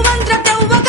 encuentra teu bo